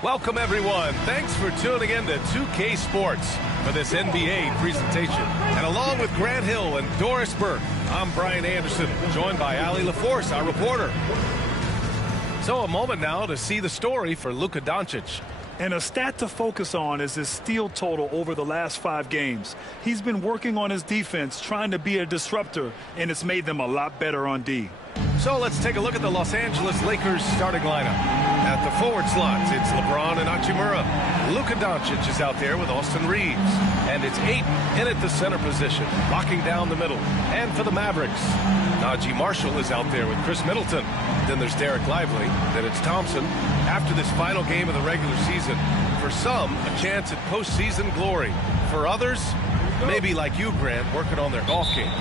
Welcome, everyone. Thanks for tuning in to 2K Sports for this NBA presentation. And along with Grant Hill and Doris Burke, I'm Brian Anderson, joined by Allie LaForce, our reporter. So a moment now to see the story for Luka Doncic. And a stat to focus on is his steal total over the last 5 games. He's been working on his defense, trying to be a disruptor, and it's made them a lot better on D. So let's take a look at the Los Angeles Lakers starting lineup. At the forward slots, it's LeBron and Hachimura. Luka Doncic is out there with Austin Reeves. And it's Ayton in at the center position, locking down the middle. And for the Mavericks, Najee Marshall is out there with Chris Middleton. Then there's Derek Lively. Then it's Thompson. After this final game of the regular season, for some, a chance at postseason glory. For others, maybe like you, Grant, working on their golf game.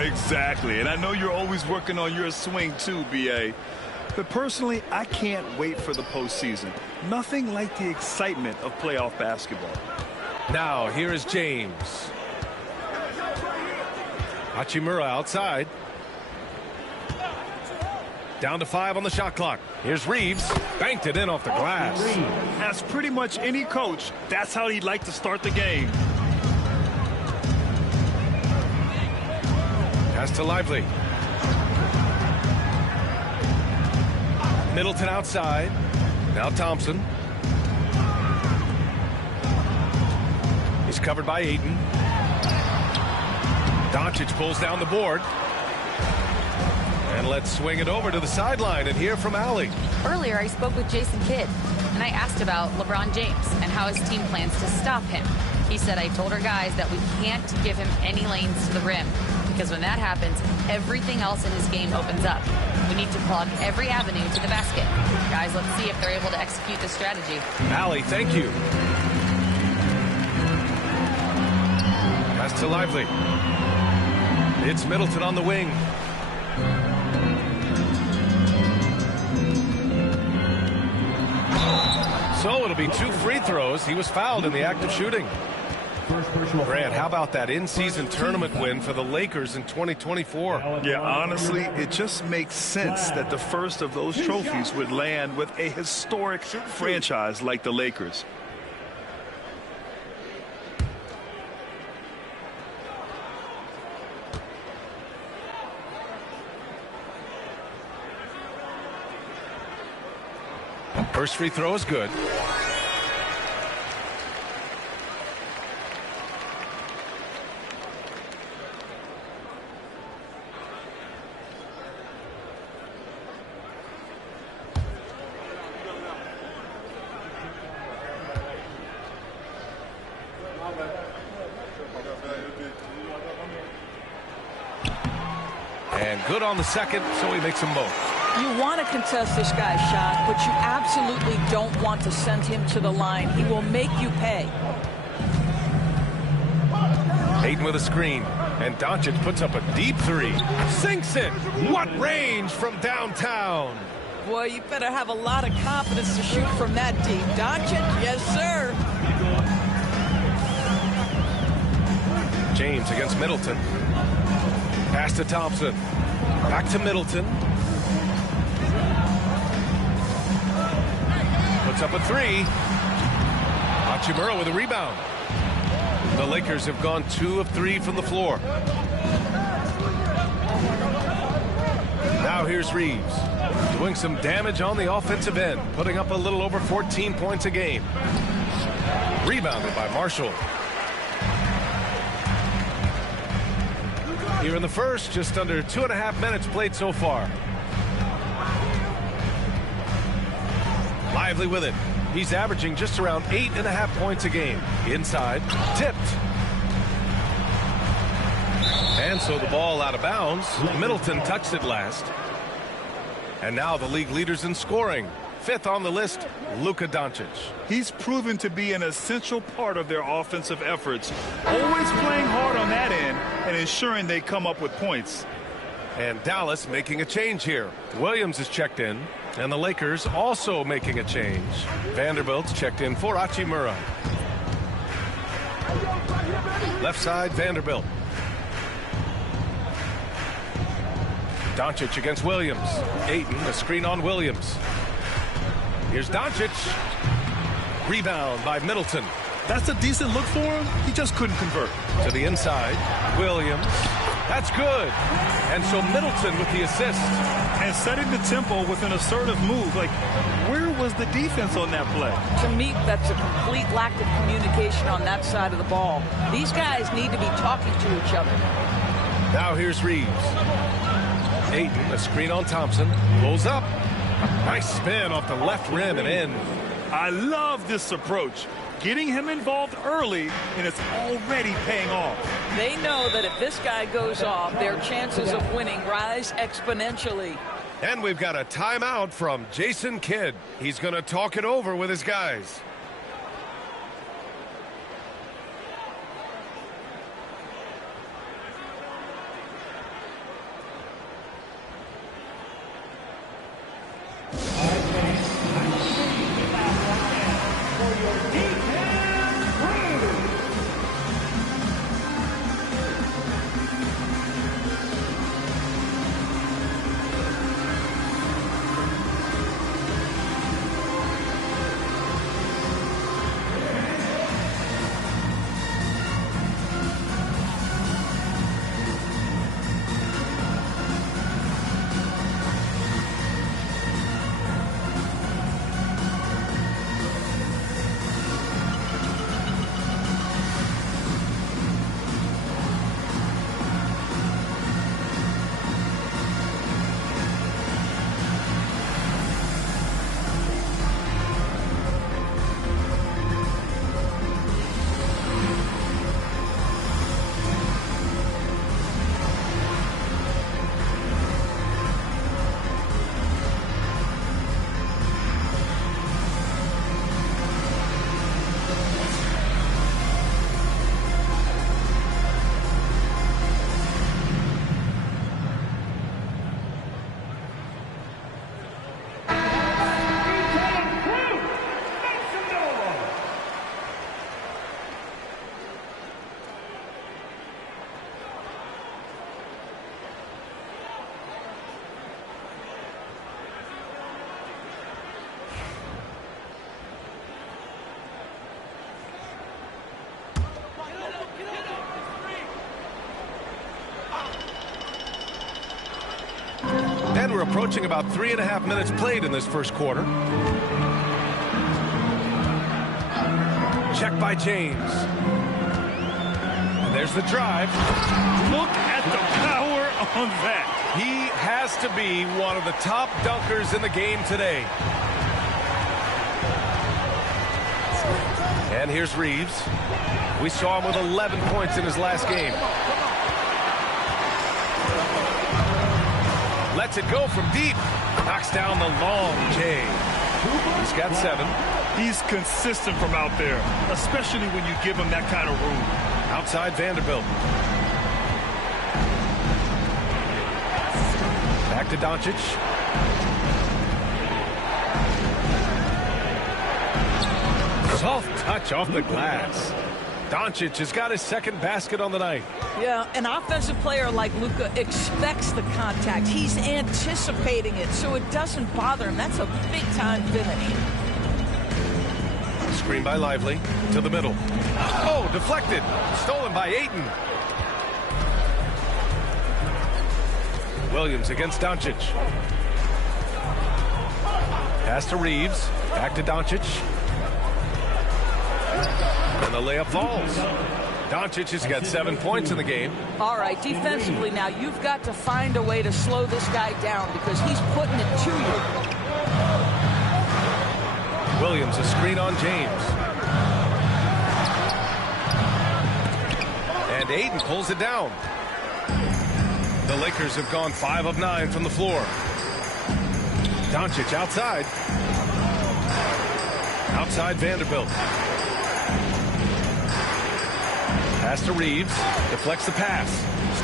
Exactly. And I know you're always working on your swing too, B.A. But personally, I can't wait for the postseason. Nothing like the excitement of playoff basketball. Now, here is James. Hachimura outside. Down to 5 on the shot clock. Here's Reeves. Banked it in off the glass. As pretty much any coach, that's how he'd like to start the game. Pass to Lively. Middleton outside. Now Thompson. He's covered by Ayton. Doncic pulls down the board. And let's swing it over to the sideline and hear from Allie. Earlier, I spoke with Jason Kidd, and I asked about LeBron James and how his team plans to stop him. He said, I told our guys that we can't give him any lanes to the rim, because when that happens, everything else in his game opens up. We need to plug every avenue to the basket. Guys, let's see if they're able to execute this strategy. Allie, thank you. Pass to Lively. It's Middleton on the wing. So it'll be 2 free throws. He was fouled in the act of shooting. Grant, how about that in-season tournament win for the Lakers in 2024? Yeah, honestly, it just makes sense that the first of those trophies would land with a historic franchise like the Lakers. First free throw is good. And good on the second, so he makes them both. You want to contest this guy's shot, but you absolutely don't want to send him to the line. He will make you pay. Ayton with a screen, and Doncic puts up a deep 3. Sinks it! What range from downtown! Boy, you better have a lot of confidence to shoot from that deep. Doncic, yes, sir. James against Middleton. Pass to Thompson. Back to Middleton. Puts up a 3. Hachimura with a rebound. The Lakers have gone 2 of 3 from the floor. Now here's Reeves, doing some damage on the offensive end, putting up a little over 14 points a game. Rebounded by Marshall. Here in the first, just under 2.5 minutes played so far. Lively with it. He's averaging just around 8.5 points a game. Inside, tipped. And so the ball out of bounds. Middleton touched it last. And now the league leaders in scoring. 5th on the list, Luka Doncic. He's proven to be an essential part of their offensive efforts, always playing hard on that end and ensuring they come up with points. And Dallas making a change here. Williams is checked in, and the Lakers also making a change. Vanderbilt's checked in for Hachimura. Left side, Vanderbilt. Doncic against Williams. Ayton, a screen on Williams. Here's Doncic. Rebound by Middleton. That's a decent look for him. He just couldn't convert. To the inside. Williams. That's good. And so Middleton with the assist. And setting the tempo with an assertive move. Like, where was the defense on that play? To me, that's a complete lack of communication on that side of the ball. These guys need to be talking to each other. Now here's Reeves. Ayton, a screen on Thompson. Pulls up. Nice spin off the left rim and in. I love this approach. Getting him involved early, and it's already paying off. They know that if this guy goes off, their chances of winning rise exponentially. And we've got a timeout from Jason Kidd. He's going to talk it over with his guys. And we're approaching about 3.5 minutes played in this first quarter. Check by James. And there's the drive. Look at the power on that. He has to be one of the top dunkers in the game today. And here's Reeves. We saw him with 11 points in his last game. Lets it go from deep. Knocks down the long J. He's got 7. He's consistent from out there, especially when you give him that kind of room. Outside Vanderbilt. Back to Doncic. Soft touch off the glass. Doncic has got his second basket on the night. Yeah, an offensive player like Luka expects the contact. He's anticipating it, so it doesn't bother him. That's a big-time finish. Screen by Lively to the middle. Oh, deflected. Stolen by Ayton. Williams against Doncic. Pass to Reeves. Back to Doncic. And the layup falls. Doncic has got 7 points in the game. All right, defensively now, you've got to find a way to slow this guy down because he's putting it to you. Williams, a screen on James. And Ayton pulls it down. The Lakers have gone 5 of 9 from the floor. Doncic outside. Outside Vanderbilt. Pass to Reeves. Deflects the pass.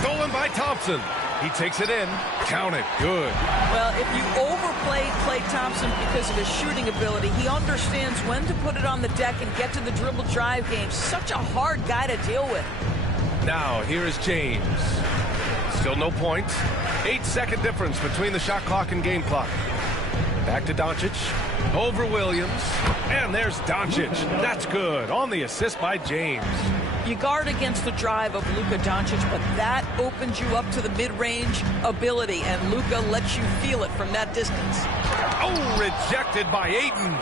Stolen by Thompson. He takes it in. Count it. Good. Well, if you overplay Klay Thompson because of his shooting ability, he understands when to put it on the deck and get to the dribble drive game. Such a hard guy to deal with. Now, here is James. Still no points. 8-second difference between the shot clock and game clock. Back to Doncic. Over Williams. And there's Doncic. That's good. On the assist by James. You guard against the drive of Luka Doncic, but that opens you up to the mid-range ability, and Luka lets you feel it from that distance. Oh, rejected by Ayton.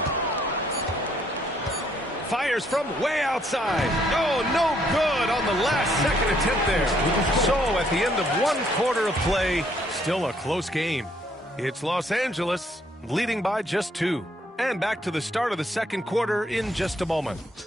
Fires from way outside. Oh, no good on the last second attempt there. So at the end of 1 quarter of play, still a close game. It's Los Angeles leading by just 2. And back to the start of the second quarter in just a moment.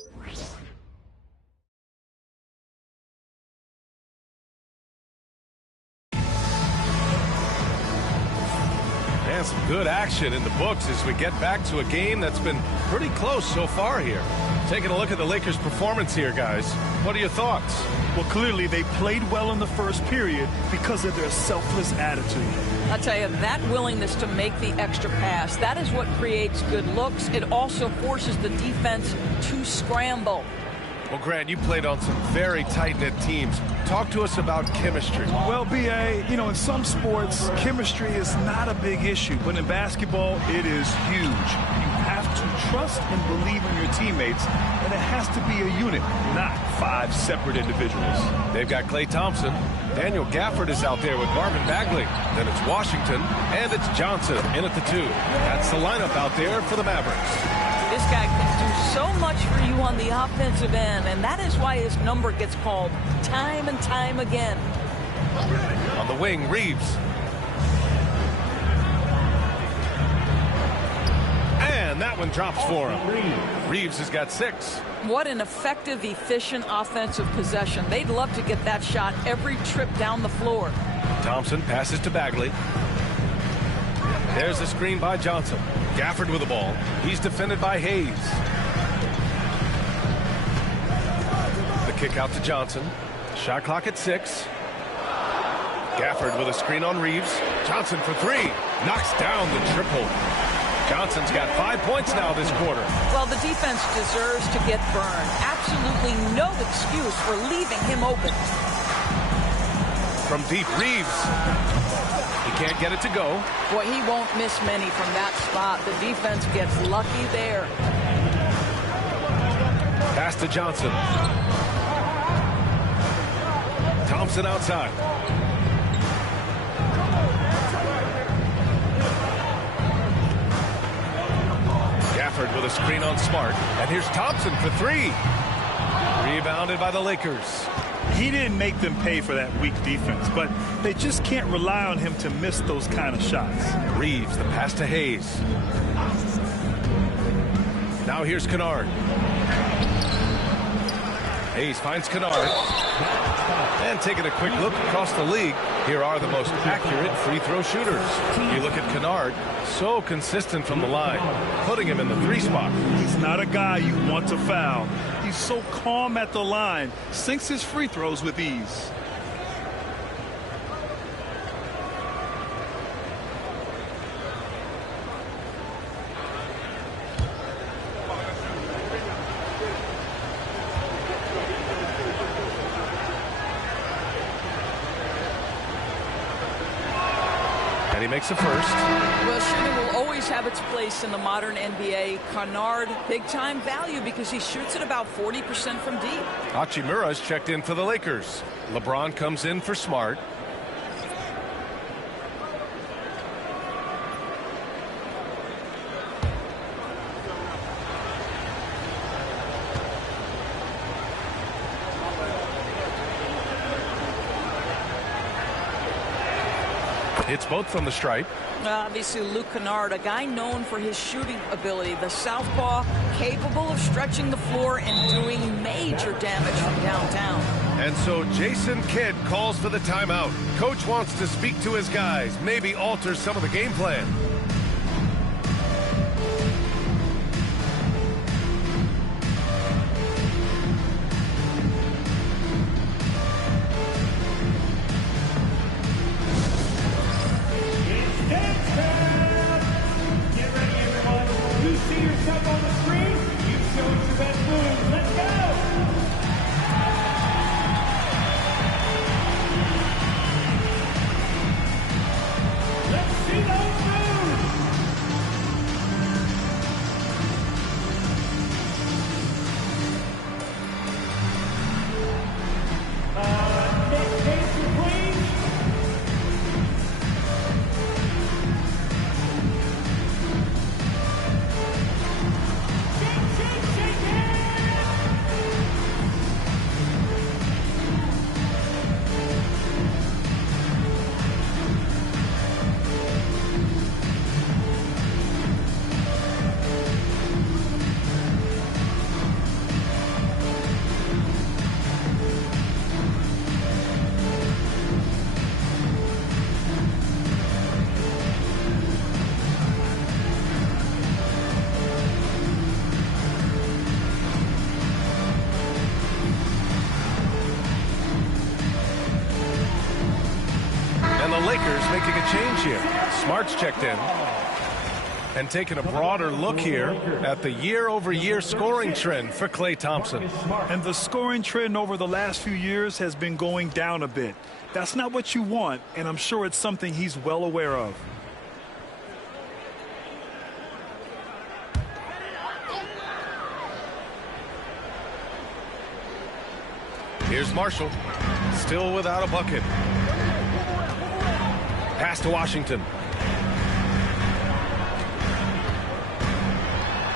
And some good action in the books as we get back to a game that's been pretty close so far here. Taking a look at the Lakers' performance here, guys. What are your thoughts? Well, clearly they played well in the first period because of their selfless attitude. I'll tell you, that willingness to make the extra pass, that is what creates good looks. It also forces the defense to scramble. Well, Grant, you played on some very tight-knit teams. Talk to us about chemistry. Well, B.A., you know, in some sports, chemistry is not a big issue, but in basketball, it is huge. You have to trust and believe in your teammates, and it has to be a unit, not 5 separate individuals. They've got Klay Thompson. Daniel Gafford is out there with Marvin Bagley. Then it's Washington, and it's Johnson in at the 2. That's the lineup out there for the Mavericks. This guy can do so much for you on the offensive end, and that is why his number gets called time and time again. On the wing, Reeves. And that one drops for him. Reeves has got 6. What an effective, efficient offensive possession. They'd love to get that shot every trip down the floor. Thompson passes to Bagley. There's a screen by Johnson. Gafford with the ball. He's defended by Hayes. The kick out to Johnson. Shot clock at 6. Gafford with a screen on Reeves. Johnson for 3. Knocks down the triple. Johnson's got 5 points now this quarter. Well, the defense deserves to get burned. Absolutely no excuse for leaving him open. From deep, Reeves. He can't get it to go. Boy, he won't miss many from that spot. The defense gets lucky there. Pass to Johnson. Thompson outside. Gafford with a screen on Smart. And here's Thompson for 3. Rebounded by the Lakers. He didn't make them pay for that weak defense, but they just can't rely on him to miss those kind of shots. Reeves, the pass to Hayes. Now here's Kennard. Hayes finds Kennard. And taking a quick look across the league, here are the most accurate free throw shooters. You look at Kennard, so consistent from the line, putting him in the 3 spot. He's not a guy you want to foul. He's so calm at the line, sinks his free throws with ease. He makes a first. Well, shooting will always have its place in the modern NBA. Kennard, big-time value because he shoots at about 40% from deep. Hachimura's checked in for the Lakers. LeBron comes in for Smart. It's both from the stripe. Obviously, Luke Kennard, a guy known for his shooting ability. The southpaw, capable of stretching the floor and doing major damage from downtown. And so Jason Kidd calls for the timeout. Coach wants to speak to his guys, maybe alter some of the game plan. year. Smart's checked in. And taking a broader look here at the year-over-year scoring trend for Klay Thompson. And the scoring trend over the last few years has been going down a bit. That's not what you want, and I'm sure it's something he's well aware of. Here's Marshall, still without a bucket. Pass to Washington.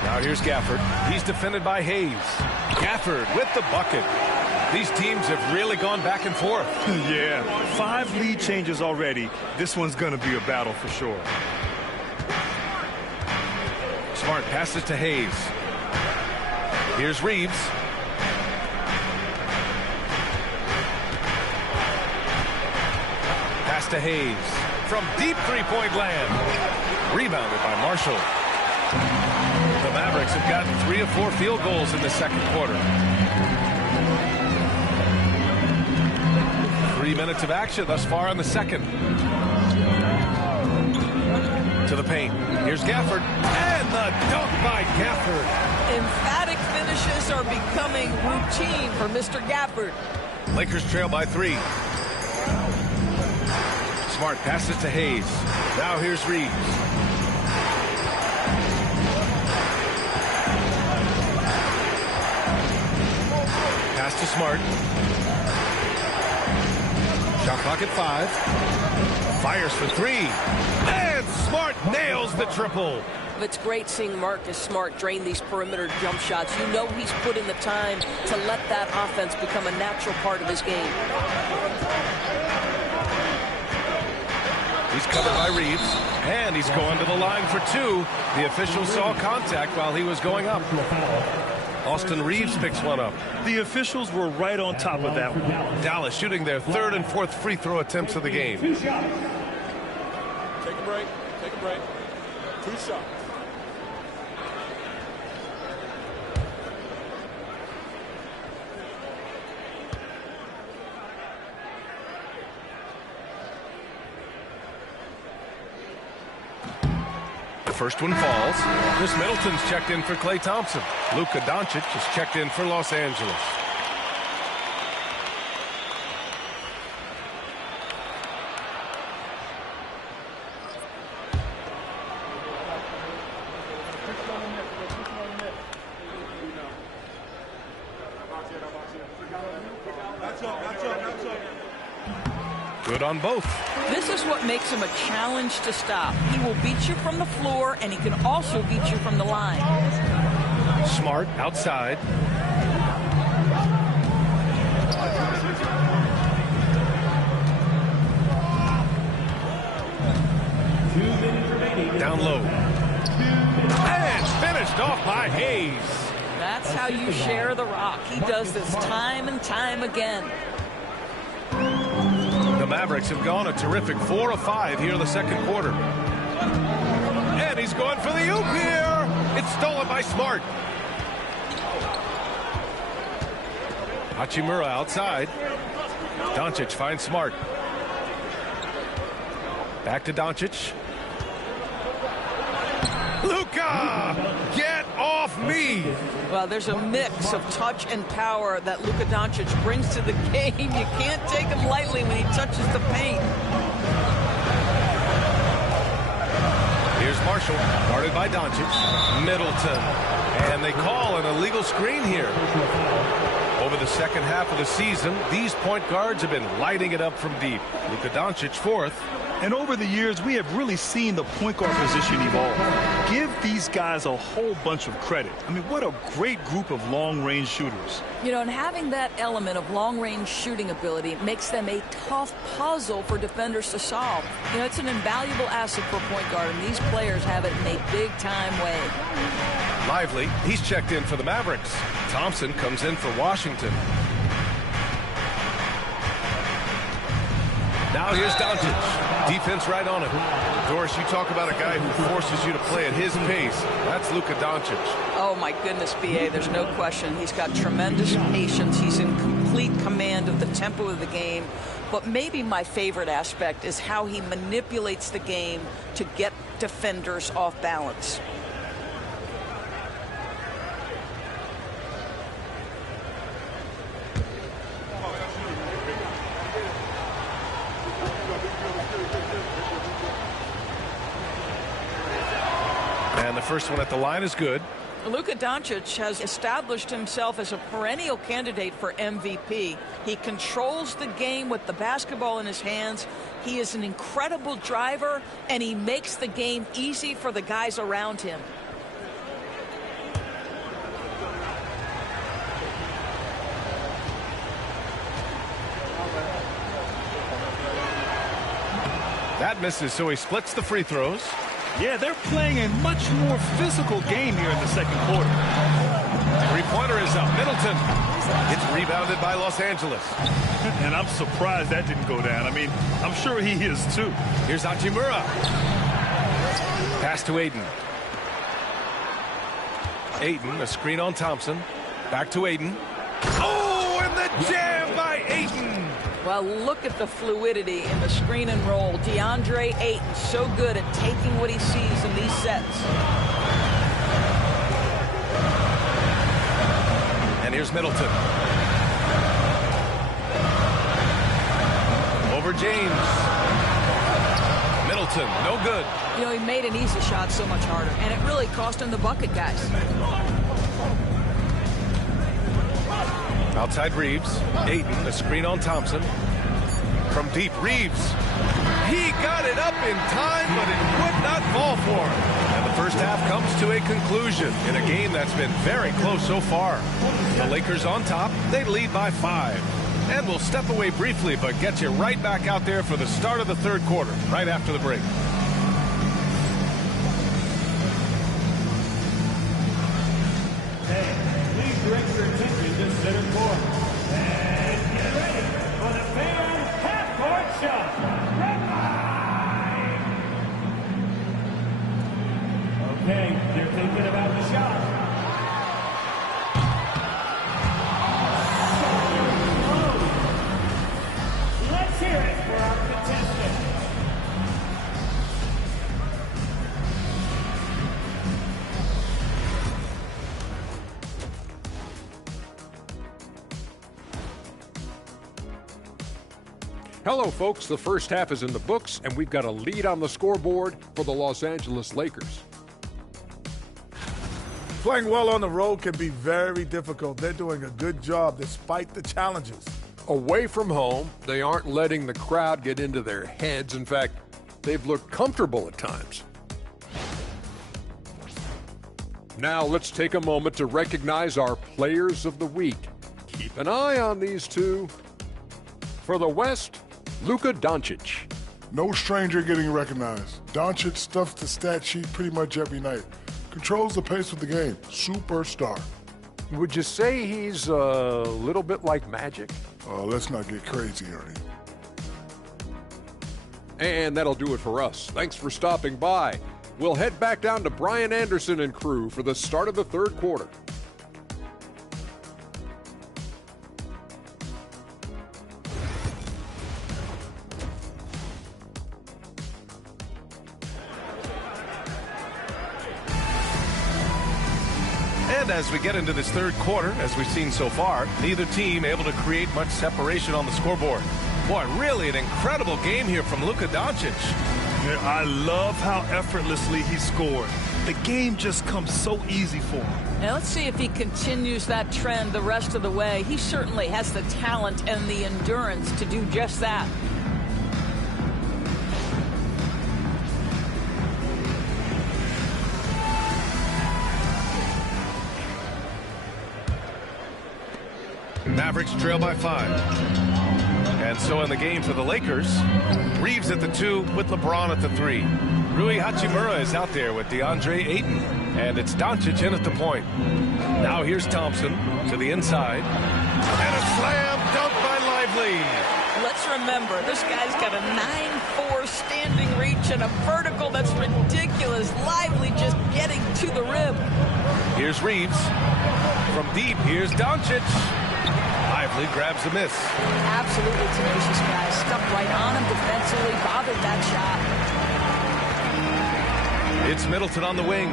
Now here's Gafford. He's defended by Hayes. Gafford with the bucket. These teams have really gone back and forth. Yeah, 5 lead changes already. This one's going to be a battle for sure. Smart passes to Hayes. Here's Reeves. Pass to Hayes from deep three-point land. Rebounded by Marshall. The Mavericks have gotten 3 of 4 field goals in the second quarter. 3 minutes of action thus far in the second. To the paint. Here's Gafford. And the dunk by Gafford. Emphatic finishes are becoming routine for Mr. Gafford. Lakers trail by 3. Smart passes to Hayes. Now here's Reeves. Pass to Smart. Shot clock at 5. Fires for 3. And Smart nails the triple. It's great seeing Marcus Smart drain these perimeter jump shots. You know he's put in the time to let that offense become a natural part of his game. He's covered by Reeves, and he's going to the line for 2. The official saw contact while he was going up. Austin Reeves picks one up. The officials were right on top of that one. Dallas shooting their 3rd and 4th free throw attempts of the game. Take a break. Take a break. 2 shots. First one falls. Chris Middleton's checked in for Klay Thompson. Luka Doncic is checked in for Los Angeles. Good on both. This is what makes him a challenge to stop. He will beat you from the floor, and he can also beat you from the line. Smart outside. Down low. And finished off by Hayes. That's how you share the rock. He does this time and time again. The Mavericks have gone a terrific 4 of 5 here in the second quarter. And he's going for the oop here. It's stolen by Smart. Hachimura outside. Doncic finds Smart. Back to Doncic. Luka! Get off me! Well, there's a mix of touch and power that Luka Doncic brings to the game. You can't take him lightly when he touches the paint. Here's Marshall, guarded by Doncic. Middleton. And they call an illegal screen here. Over the second half of the season, these point guards have been lighting it up from deep. Luka Doncic 4th. And over the years, we have really seen the point guard position evolve. Give these guys a whole bunch of credit. I mean, what a great group of long-range shooters. You know, and having that element of long-range shooting ability makes them a tough puzzle for defenders to solve. You know, it's an invaluable asset for a point guard, and these players have it in a big-time way. Lively, he's checked in for the Mavericks. Thompson comes in for Washington. Now here's Doncic. Defense right on him. Doris, you talk about a guy who forces you to play at his pace. That's Luka Doncic. Oh, my goodness, B.A., there's no question. He's got tremendous patience. He's in complete complete command of the tempo of the game. But maybe my favorite aspect is how he manipulates the game to get defenders off balance. And the first one at the line is good. Luka Doncic has established himself as a perennial candidate for MVP. He controls the game with the basketball in his hands. He is an incredible driver, and he makes the game easy for the guys around him. That misses, so he splits the free throws. Yeah, they're playing a much more physical game here in the second quarter. Three-pointer is up. Middleton. It's rebounded by Los Angeles. And I'm surprised that didn't go down. I mean, I'm sure he is too. Here's Hachimura. Pass to Aiden. Aiden, a screen on Thompson. Back to Aiden. Oh, and the jam by Aiden. Well, look at the fluidity in the screen and roll. DeAndre Ayton so good at taking what he sees in these sets. And here's Middleton. Over James. Middleton, no good. You know, he made an easy shot so much harder, and it really cost him the bucket, guys. Outside Reeves. Ayton, a screen on Thompson. From deep, Reeves. He got it up in time, but it would not fall for him. And the first half comes to a conclusion in a game that's been very close so far. The Lakers on top. They lead by 5. And we'll step away briefly, but get you right back out there for the start of the third quarter, right after the break. Please direct your attention to center court. And get ready for the fan half-court shot. Okay, they're thinking about the shot. Let's hear it for our contestant. Hello, folks. The first half is in the books, and we've got a lead on the scoreboard for the Los Angeles Lakers. Playing well on the road can be very difficult. They're doing a good job despite the challenges. Away from home, they aren't letting the crowd get into their heads. In fact, they've looked comfortable at times. Now, let's take a moment to recognize our players of the week. Keep an eye on these two. For the West, Luka Doncic. No stranger getting recognized. Doncic stuffs the stat sheet pretty much every night. Controls the pace of the game. Superstar. Would you say he's a little bit like Magic? Let's not get crazy, Ernie. And that'll do it for us. Thanks for stopping by. We'll head back down to Brian Anderson and crew for the start of the third quarter. And as we get into this third quarter, as we've seen so far, neither team able to create much separation on the scoreboard. Boy, really an incredible game here from Luka Doncic. Yeah, I love how effortlessly he scored. The game just comes so easy for him. Now let's see if he continues that trend the rest of the way. He certainly has the talent and the endurance to do just that. Mavericks trail by 5. And so in the game for the Lakers, Reeves at the 2 with LeBron at the 3. Rui Hachimura is out there with DeAndre Ayton. And it's Doncic in at the point. Now here's Thompson to the inside. And a slam dunk by Lively. Let's remember, this guy's got a 9'4" standing reach and a vertical that's ridiculous. Lively just getting to the rim. Here's Reeves. From deep, here's Doncic. Lively grabs a miss. Absolutely tenacious guy. Stuck right on him defensively. Bothered that shot. It's Middleton on the wing.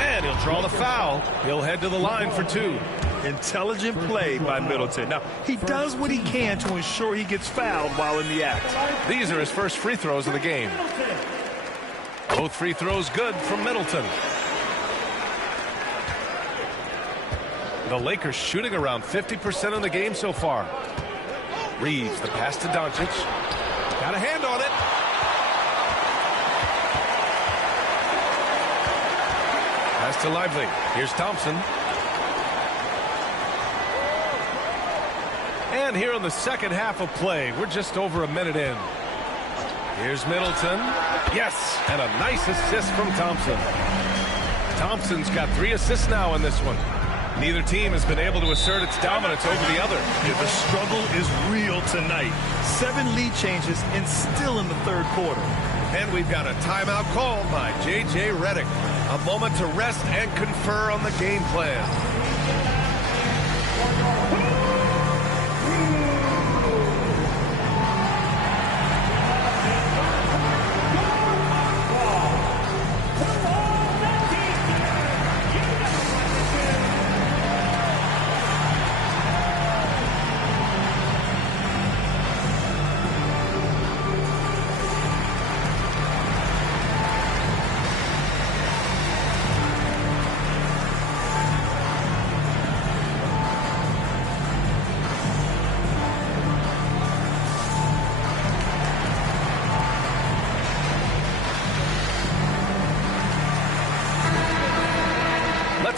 And he'll draw the foul. He'll head to the line for 2. Intelligent play by Middleton. Now, he does what he can to ensure he gets fouled while in the act. These are his first free throws of the game. Both free throws good from Middleton. The Lakers shooting around 50% in the game so far. Reeves, the pass to Doncic. Got a hand on it. Pass to Lively. Here's Thompson. And here in the second half of play, we're just over a minute in. Here's Middleton. Yes, and a nice assist from Thompson. Thompson's got 3 assists now in this one. Neither team has been able to assert its dominance over the other. Yeah, the struggle is real tonight. 7 lead changes and still in the third quarter. And we've got a timeout called by J.J. Redick. A moment to rest and confer on the game plan.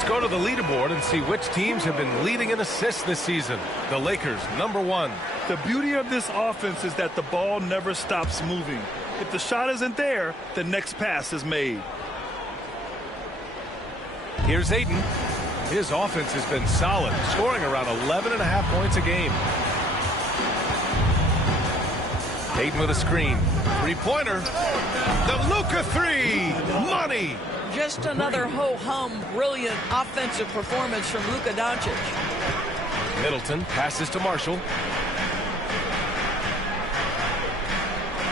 Go to the leaderboard and see which teams have been leading in assists this season. The Lakers, #1. The beauty of this offense is that the ball never stops moving. If the shot isn't there, the next pass is made. Here's Ayton. His offense has been solid, scoring around 11.5 points a game. Ayton with a screen. Three-pointer. The Luka 3. Money. Just another ho-hum, brilliant offensive performance from Luka Doncic. Middleton passes to Marshall.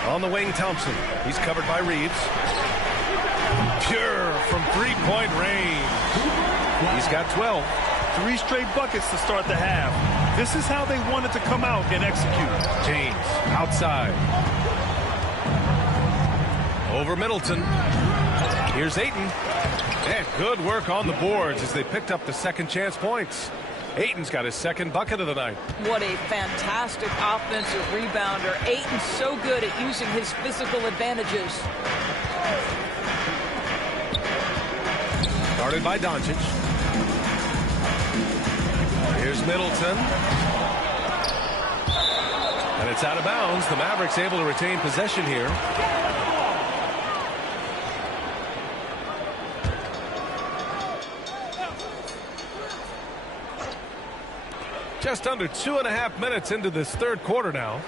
On the wing, Thompson. He's covered by Reeves. Pure from three-point range. He's got 12. 3 straight buckets to start the half. This is how they wanted to come out and execute. James outside. Over Middleton. Here's Ayton. And good work on the boards as they picked up the second chance points. Ayton's got his second bucket of the night. What a fantastic offensive rebounder. Ayton's so good at using his physical advantages. Guarded by Doncic. Here's Middleton. And it's out of bounds. The Mavericks able to retain possession here. Just under 2.5 minutes into this third quarter now.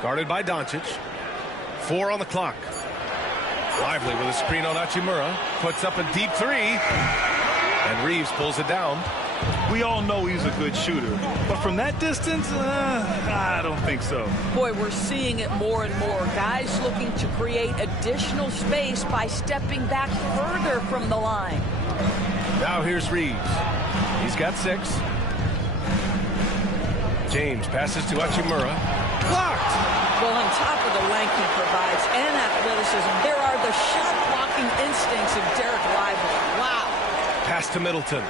Guarded by Doncic. 4 on the clock. Lively with a screen on Hachimura. Puts up a deep 3. And Reeves pulls it down. We all know he's a good shooter. But from that distance, I don't think so. Boy, we're seeing it more and more. Guys looking to create additional space by stepping back further from the line. Now here's Reeves. He's got 6. James passes to Hachimura. Blocked! Well, on top of the length he provides and athleticism, there are the shot-blocking instincts of Derek Lively. Wow. Pass to Middleton.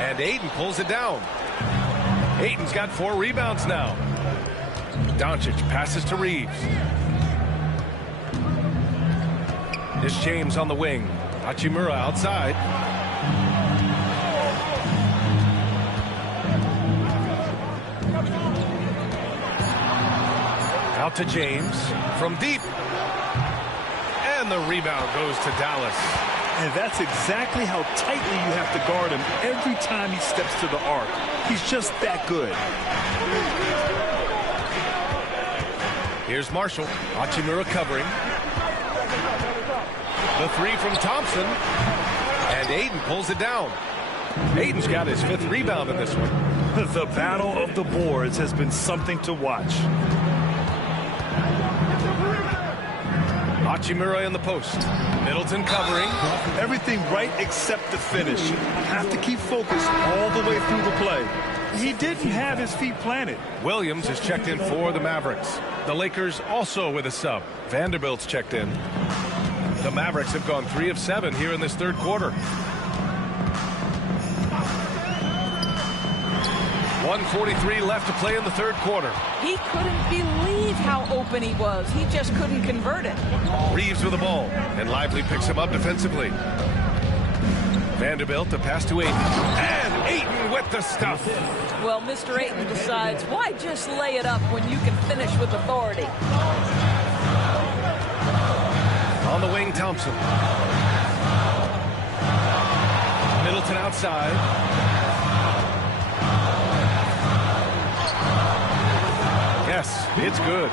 And Ayton pulls it down. Ayton's got 4 rebounds now. Doncic passes to Reeves. Here's James on the wing. Hachimura outside. Out to James from deep. And the rebound goes to Dallas. And that's exactly how tightly you have to guard him every time he steps to the arc. He's just that good. Here's Marshall. Hachimura covering. The three from Thompson. And Ayton pulls it down. Ayton's got his 5th rebound in this one. The battle of the boards has been something to watch. Hachimura in the post. Middleton covering. Everything right except the finish. You have to keep focused all the way through the play. He didn't have his feet planted. Williams is checked in for the Mavericks. The Lakers also with a sub. Vanderbilt's checked in. The Mavericks have gone 3 of 7 here in this 3rd quarter. 1:43 left to play in the 3rd quarter. He couldn't believe how open he was. He just couldn't convert it. Reeves with the ball, and Lively picks him up defensively. Vanderbilt, a pass to Ayton. And Ayton with the stuff. Well, Mr. Ayton decides, why just lay it up when you can finish with authority? On the wing, Thompson. Middleton outside. Yes, it's good.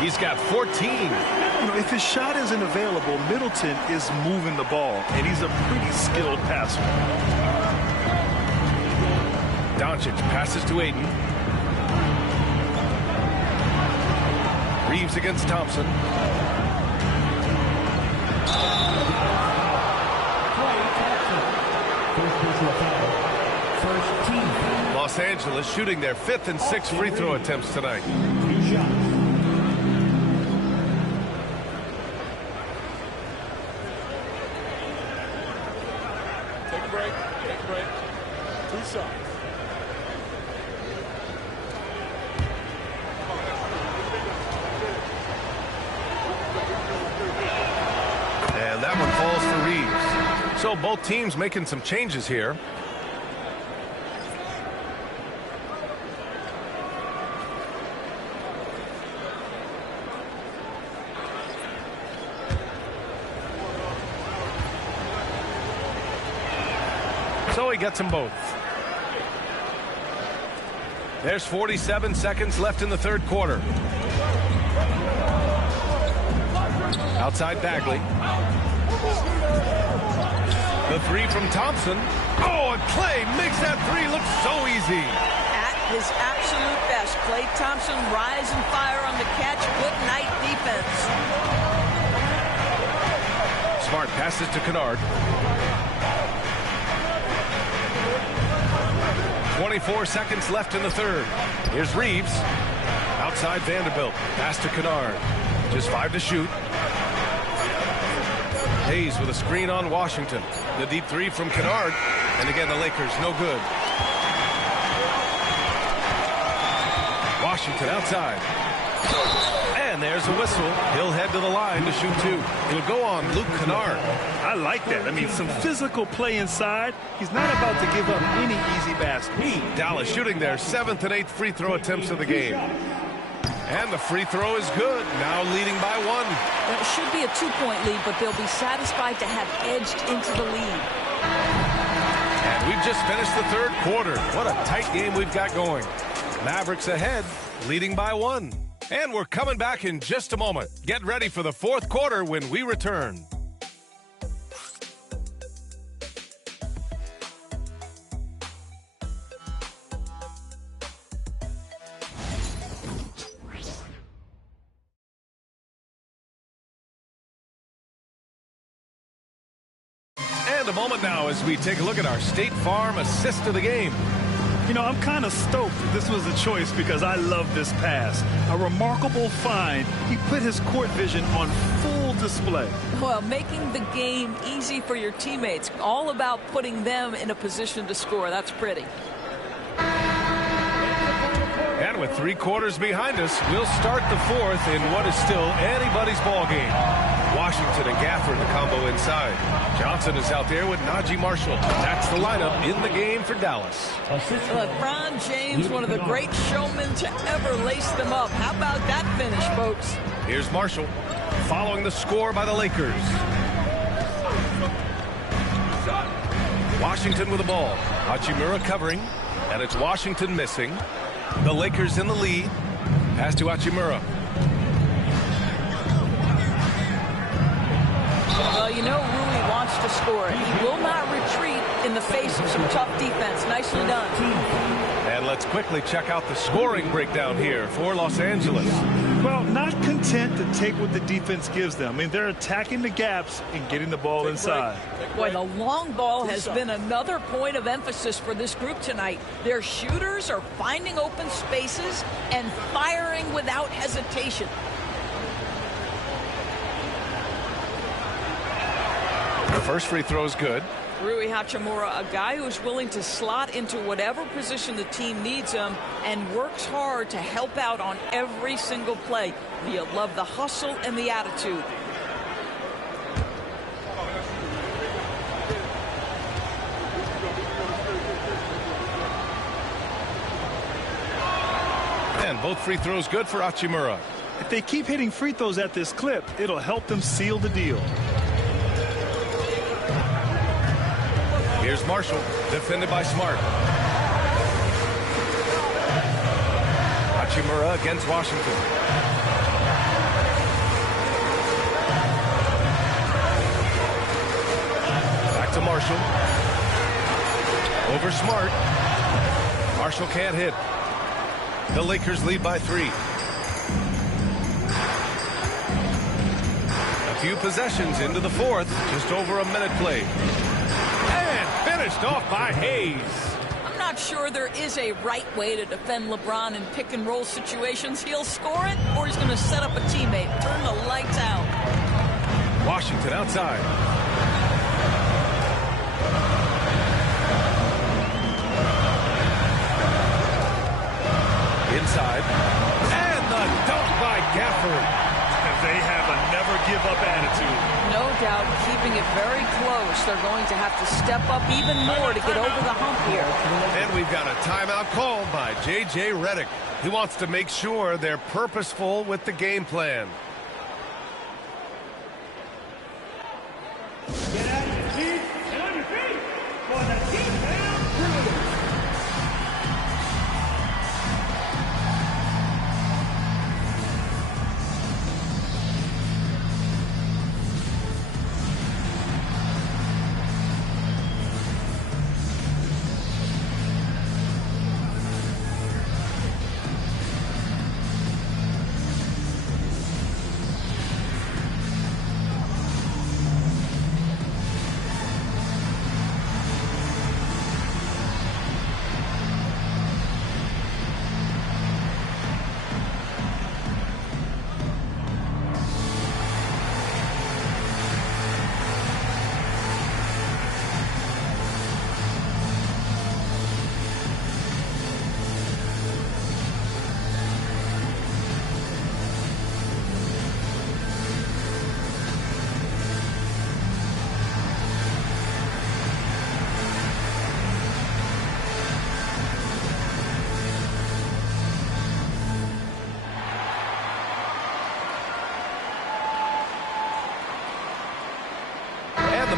He's got 14. You know, if his shot isn't available, Middleton is moving the ball, and he's a pretty skilled passer. Doncic passes to Ayton. Reeves against Thompson. Los Angeles shooting their 5th and 6th free throw attempts tonight. Take a break. Take a break. 2 shots. And that one falls for Reeves. So both teams making some changes here. So he gets them both. There's 47 seconds left in the 3rd quarter. Outside Bagley. The three from Thompson. Oh, and Clay makes that three look so easy. At his absolute best, Klay Thompson rise and fire on the catch. Good night defense. Smart passes to Kennard. 24 seconds left in the 3rd. Here's Reeves. Outside Vanderbilt. Pass to Kennard. Just 5 to shoot. Hayes with a screen on Washington. The deep three from Kennard. And again, the Lakers no good. Washington outside. And there's a whistle. He'll head to the line to shoot 2. It'll go on Luke Kennard. I like that. I mean, some physical play inside. He's not about to give up any easy baskets. Dallas shooting their 7th and 8th free throw attempts of the game. And the free throw is good. Now leading by 1. It should be a 2-point lead, but they'll be satisfied to have edged into the lead. And we've just finished the 3rd quarter. What a tight game we've got going. Mavericks ahead, leading by 1. And we're coming back in just a moment. Get ready for the 4th quarter when we return. And a moment now as we take a look at our State Farm assist of the game. You know, I'm kind of stoked this was a choice because I love this pass. A remarkable find. He put his court vision on full display. Well, making the game easy for your teammates. All about putting them in a position to score. That's pretty. And with 3 quarters behind us, we'll start the 4th in what is still anybody's ball game. Washington and Gafford, the combo inside. Johnson is out there with Najee Marshall. That's the lineup in the game for Dallas. LeBron James, one of the great showmen to ever lace them up. How about that finish, folks? Here's Marshall following the score by the Lakers. Washington with the ball. Hachimura covering, and it's Washington missing. The Lakers in the lead. Pass to Hachimura. Well, you know Rui wants to score. He will not retreat in the face of some tough defense. Nicely done. And let's quickly check out the scoring breakdown here for Los Angeles. Well, not content to take what the defense gives them. I mean, they're attacking the gaps and getting the ball inside. Boy, the long ball has been another point of emphasis for this group tonight. Their shooters are finding open spaces and firing without hesitation. The first free throw is good. Rui Hachimura, a guy who's willing to slot into whatever position the team needs him and works hard to help out on every single play. You love the hustle and the attitude. And both free throws good for Hachimura. If they keep hitting free throws at this clip, it'll help them seal the deal. Here's Marshall, defended by Smart. Hachimura against Washington. Back to Marshall. Over Smart. Marshall can't hit. The Lakers lead by 3. A few possessions into the fourth. Just over a minute played. Finished off by Hayes. I'm not sure there is a right way to defend LeBron in pick and roll situations. He'll score it or he's going to set up a teammate. Turn the lights out. Washington outside. Inside. And the dunk by Gafford. They have a never-give-up attitude. No doubt, keeping it very close. They're going to have to step up even more to get over the hump here. And we've got a timeout called by J.J. Redick. He wants to make sure they're purposeful with the game plan. Get out of your seats and on your feet for the T-Town Brewers.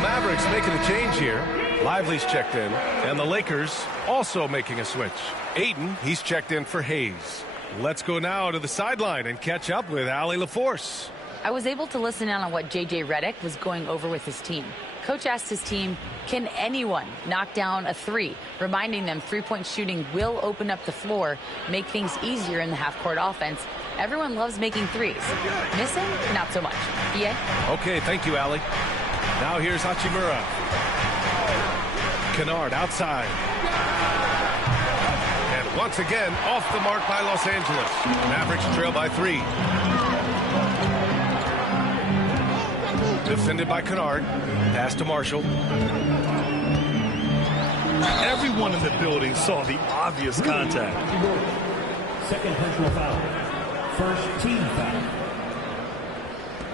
Mavericks making a change here. Lively's checked in, and the Lakers also making a switch. Ayton, he's checked in for Hayes. Let's go now to the sideline and catch up with Allie LaForce. I was able to listen in on what J.J. Redick was going over with his team. Coach asked his team, can anyone knock down a three? Reminding them three-point shooting will open up the floor, make things easier in the half-court offense. Everyone loves making threes. Missing? Not so much. EA? Okay, thank you, Allie. Now here's Hachimura. Kennard outside. And once again, off the mark by Los Angeles. Mavericks trail by 3. Defended by Kennard. Pass to Marshall. Everyone in the building saw the obvious contact. Second personal foul. First team foul.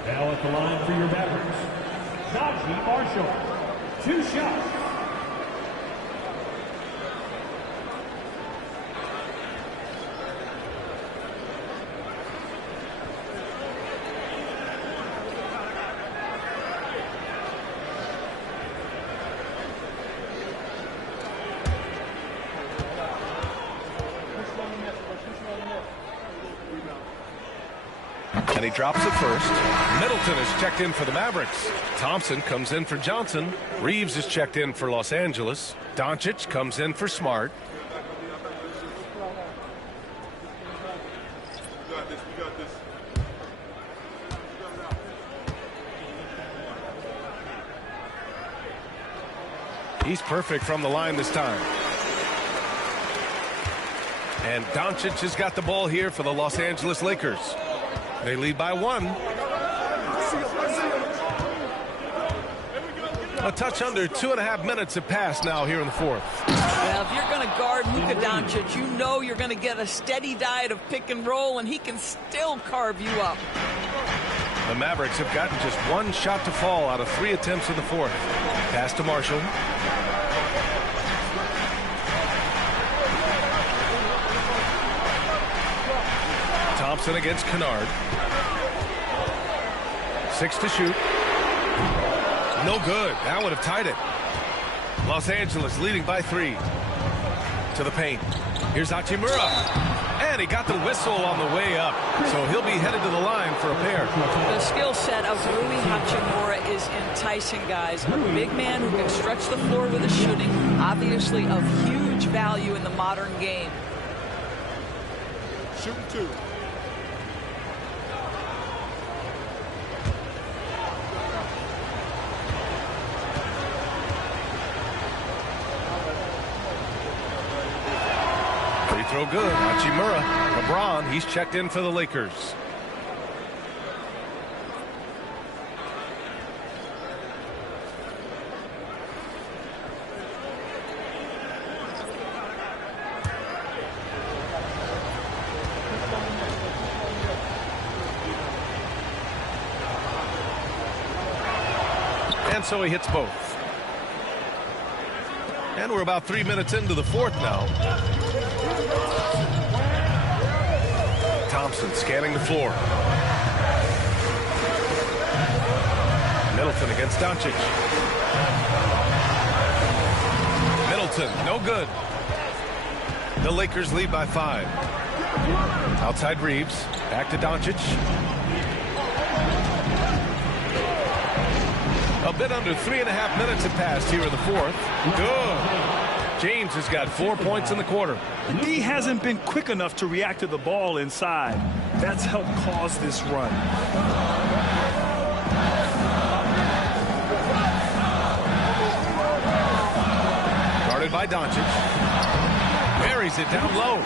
Now at the line for your Mavericks, Najee Marshall. 2 shots. And he drops it first. Middleton is checked in for the Mavericks. Thompson comes in for Johnson. Reeves is checked in for Los Angeles. Doncic comes in for Smart. He's perfect from the line this time. And Doncic has got the ball here for the Los Angeles Lakers. They lead by 1. A touch under 2.5 minutes have passed now here in the fourth. Well, if you're going to guard Luka Doncic, you know you're going to get a steady diet of pick and roll, and he can still carve you up. The Mavericks have gotten just 1 shot to fall out of 3 attempts in the fourth. Pass to Marshall. Thompson against Kennard. 6 to shoot. No good. That would have tied it. Los Angeles leading by 3. To the paint. Here's Hachimura. And he got the whistle on the way up. So he'll be headed to the line for a pair. The skill set of Rui Hachimura is enticing, guys. A big man who can stretch the floor with his shooting. Obviously of huge value in the modern game. Shooting 2. Throw good. Hachimura. LeBron, he's checked in for the Lakers. And so he hits both. And we're about 3 minutes into the fourth now. Thompson scanning the floor. Middleton against Doncic. Middleton, no good. The Lakers lead by 5. Outside Reeves. Back to Doncic. A bit under 3.5 minutes have passed here in the fourth. Good. James has got 4 points in the quarter. The D hasn't been quick enough to react to the ball inside. That's helped cause this run. Guarded by Doncic. Buries it down low.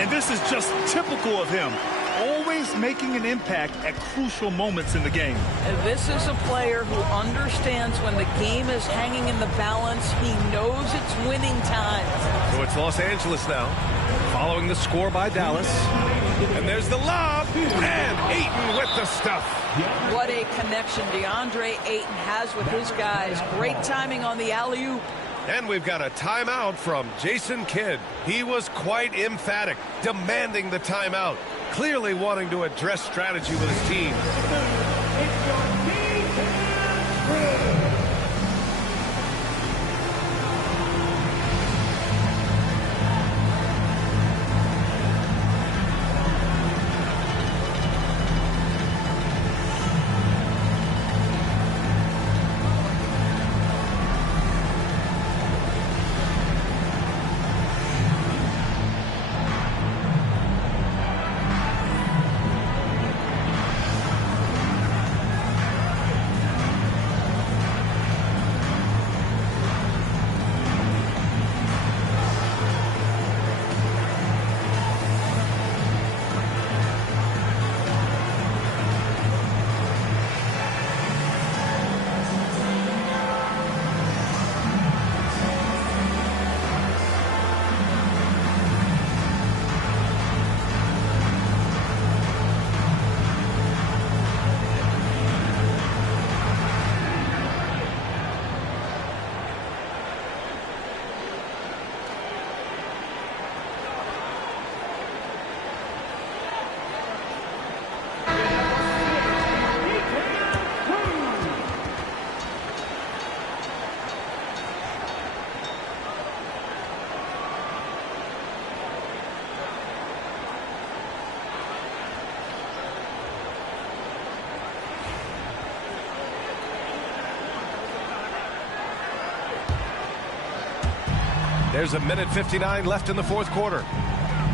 And this is just typical of him. Always making an impact at crucial moments in the game. And this is a player who understands when the game is hanging in the balance. He knows it's winning time. So it's Los Angeles now, following the score by Dallas. And there's the lob, and Ayton with the stuff. What a connection DeAndre Ayton has with his guys. Great timing on the alley-oop. And we've got a timeout from Jason Kidd. He was quite emphatic, demanding the timeout, clearly wanting to address strategy with his team. There's a minute 59 left in the fourth quarter.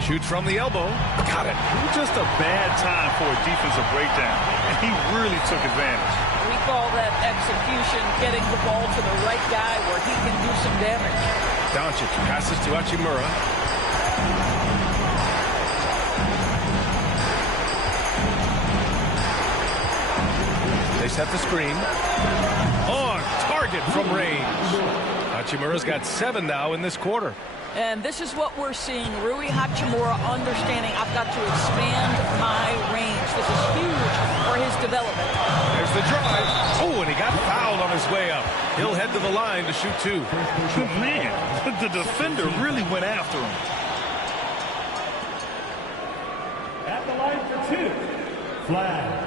Shoots from the elbow. Got it. Just a bad time for a defensive breakdown, and he really took advantage. We call that execution, getting the ball to the right guy where he can do some damage. Doncic passes to Hachimura. They set the screen. On target from range. Hachimura's got 7 now in this quarter. And this is what we're seeing. Rui Hachimura understanding I've got to expand my range. This is huge for his development. There's the drive. Oh, and he got fouled on his way up. He'll head to the line to shoot 2. Man, the defender really went after him. At the line for 2. Flag.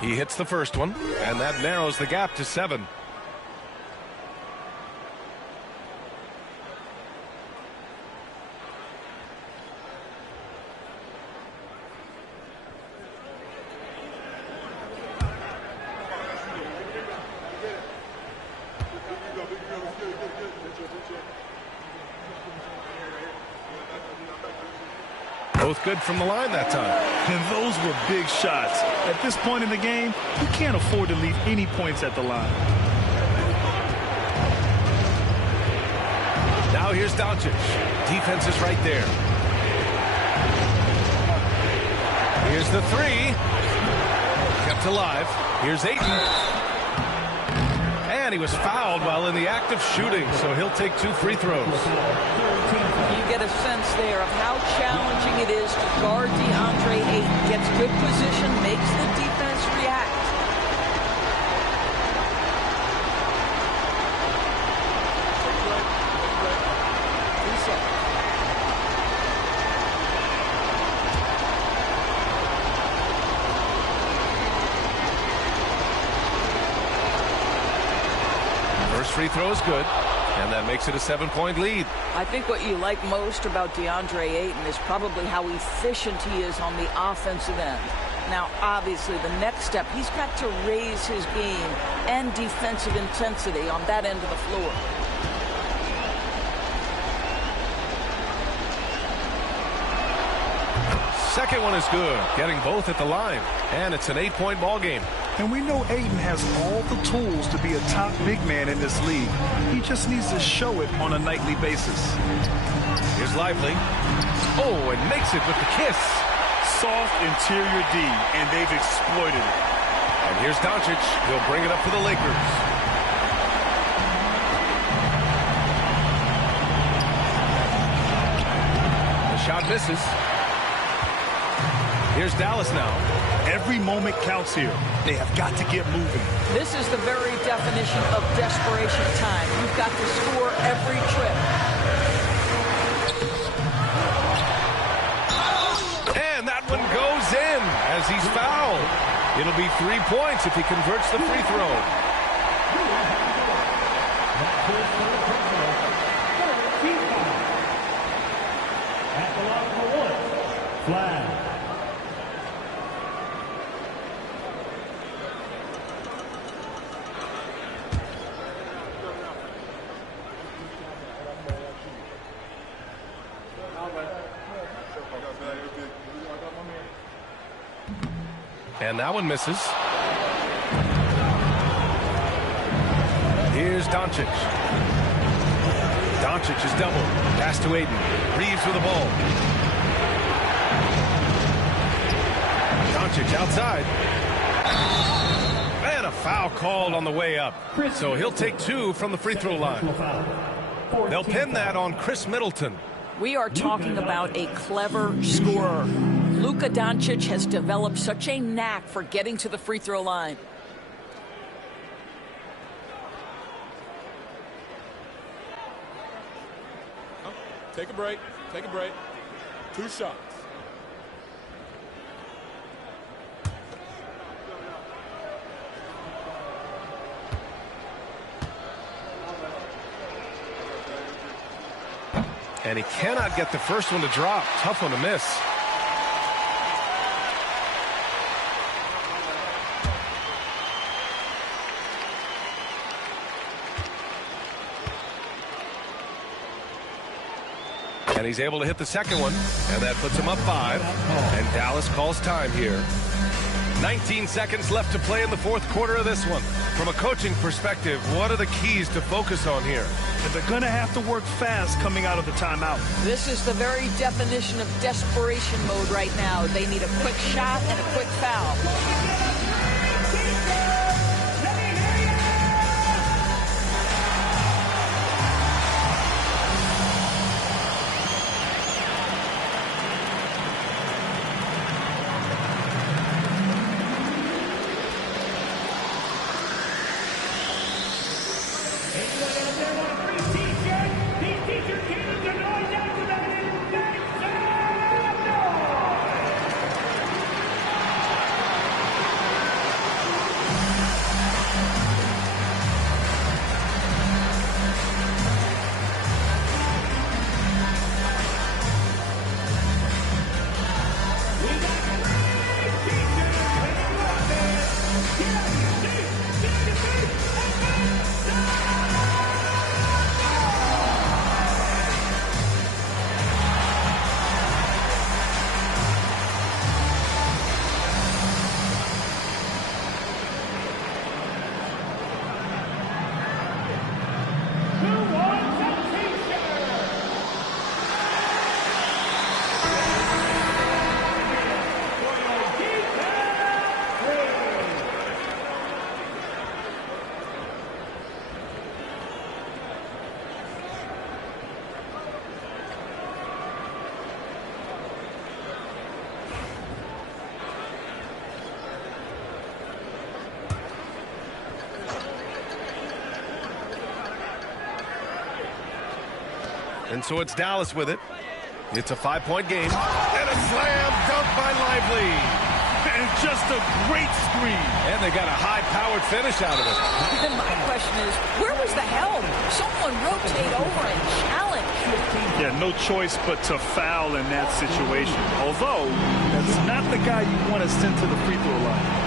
He hits the first one, and that narrows the gap to 7. Both good from the line that time. And those were big shots. At this point in the game, you can't afford to leave any points at the line. Now here's Doncic. Defense is right there. Here's the 3. Kept alive. Here's Ayton. And he was fouled while in the act of shooting, so he'll take 2 free throws. You get a sense there of how challenging it is to guard DeAndre Ayton. Gets good position, makes the defense react. First free throw is good, and that makes it a 7-point lead. I think what you like most about DeAndre Ayton is probably how efficient he is on the offensive end. Now, obviously, the next step, he's got to raise his game and defensive intensity on that end of the floor. Second one is good, getting both at the line, and it's an 8-point ball game. And we know Ayton has all the tools to be a top big man in this league. He just needs to show it on a nightly basis. Here's Lively. Oh, and makes it with the kiss. Soft interior D, and they've exploited it. And here's Doncic. He'll bring it up for the Lakers. The shot misses. Here's Dallas now. Every moment counts here. They have got to get moving. This is the very definition of desperation time. You've got to score every trip. And that one goes in as he's fouled. It'll be 3 points if he converts the free throw. At the line for 1. Flag. And that one misses. Here's Doncic. Doncic is doubled. Pass to Ayton. Reeves with the ball. Doncic outside. And a foul called on the way up. So he'll take 2 from the free throw line. They'll pin that on Chris Middleton. We are talking about a clever scorer. Luka Doncic has developed such a knack for getting to the free throw line. Take a break. Take a break. 2 shots. And he cannot get the first one to drop. Tough one to miss. And he's able to hit the second one, and that puts him up 5. And Dallas calls time here. 19 seconds left to play in the fourth quarter of this one. From a coaching perspective, what are the keys to focus on here? And they're going to have to work fast coming out of the timeout. This is the very definition of desperation mode right now. They need a quick shot and a quick foul. And so it's Dallas with it. It's a 5-point game. And a slam dunk by Lively. And just a great screen. And they got a high-powered finish out of it. And my question is, where was the help? Someone rotate over and challenge. Yeah, no choice but to foul in that situation. Although, that's not the guy you want to send to the free throw line.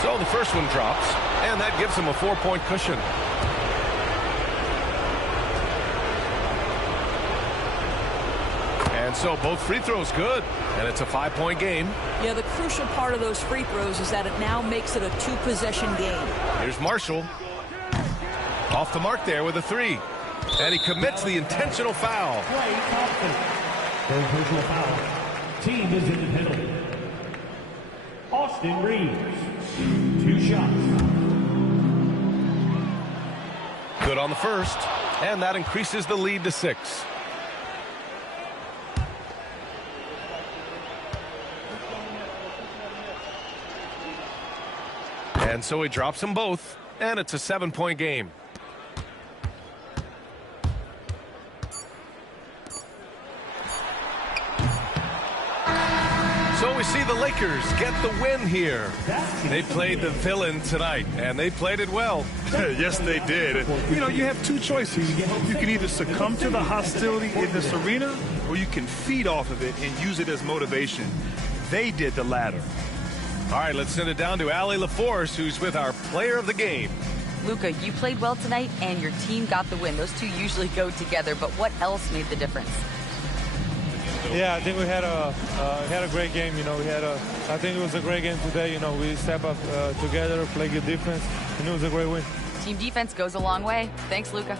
So the first one drops, and that gives him a 4-point cushion. And so both free throws good, and it's a 5-point game. Yeah, the crucial part of those free throws is that it now makes it a 2-possession game. Here's Marshall. Off the mark there with a 3. And he commits the intentional foul. Intentional foul. Team is in the penalty. Austin Reeves. 2 shots. Good on the first, and that increases the lead to 6. And so he drops them both, and it's a 7-point game. So we see the Lakers get the win here. They played the villain tonight, and they played it well. Yes, they did. You know, you have 2 choices. You can either succumb to the hostility in this arena, or you can feed off of it and use it as motivation. They did the latter. All right, let's send it down to Allie LaForce, who's with our player of the game. Luka, you played well tonight, and your team got the win. Those two usually go together, but what else made the difference? Yeah, I think we had a great game. You know, I think it was a great game today. You know, we step up together, play good defense, and it was a great win. Team defense goes a long way. Thanks, Luka.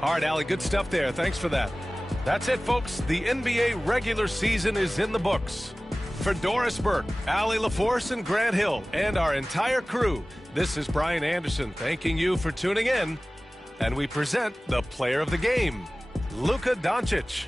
All right, Allie, good stuff there. Thanks for that. That's it, folks. The NBA regular season is in the books. For Doris Burke, Allie LaForce, and Grant Hill, and our entire crew, this is Brian Anderson thanking you for tuning in. And we present the player of the game, Luka Doncic.